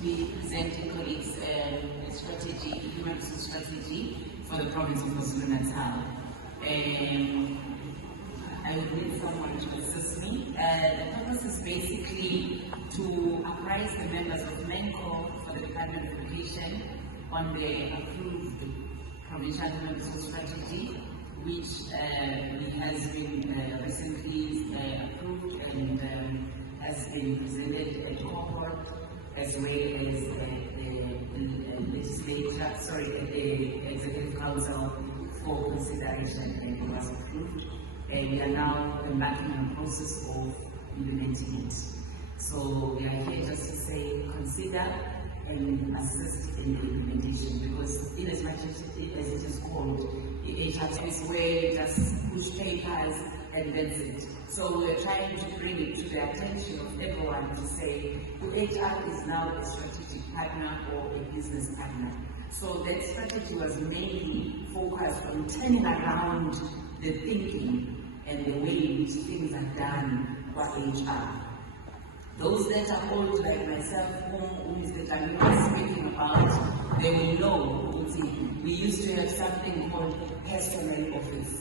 be presenting colleagues a strategy, human resource strategy for the province of KwaZulu-Natal. I would need someone to assist me. The purpose is basically to apprise the members of MENCO for the Department of Education on the approved provincial human resource strategy, which has been recently approved and has been presented at cohort as well as the Executive Council for consideration, and it was approved. And we are now embarking on a process of implementing it. So we are here just to say consider and assist in the implementation, because in as much as it is called, HR is where you just push papers and that's it. So we're trying to bring it to the attention of everyone to say HR is now a strategic partner or a business partner. So that strategy was mainly focused on turning around the thinking and the way in which things are done by HR. Those that are old like myself, whom Mr. Jamil was speaking about, they will know. We used to have something called personnel office.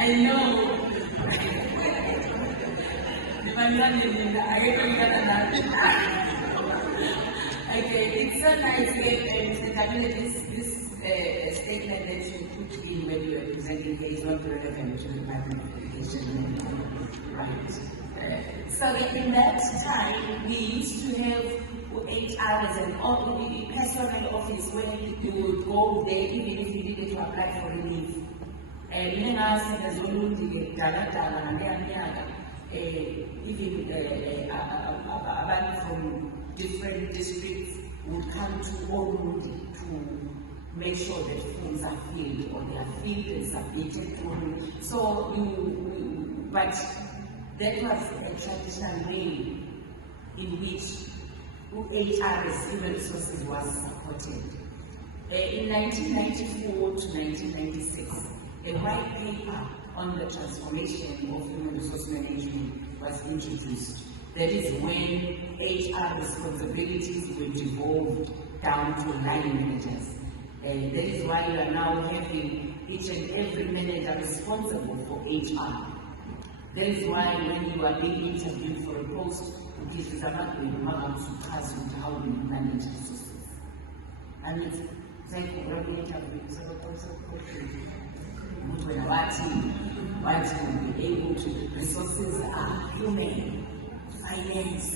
I know. Okay, it's so nice this statement that you put in when you are presenting here is not relevant to the Department of Education. Right. So in that time, we used to have HR as an personnel office where you would go there even if you needed to apply for relief. Even from different districts would come to Olundi to make sure that forms are filled or they are filled and submitted. So but that was a traditional way in which HR's human resources was supported. In 1994 to 1996, a white paper on the transformation of human resource management was introduced. That is when HR responsibilities were devolved down to line managers. And that is why we are now having each and every manager responsible for HR. That is why when you are being interviewed for a post, this is about how we manage resources. And it's like we're being interviewed, so what will be able to, resources are human, finance,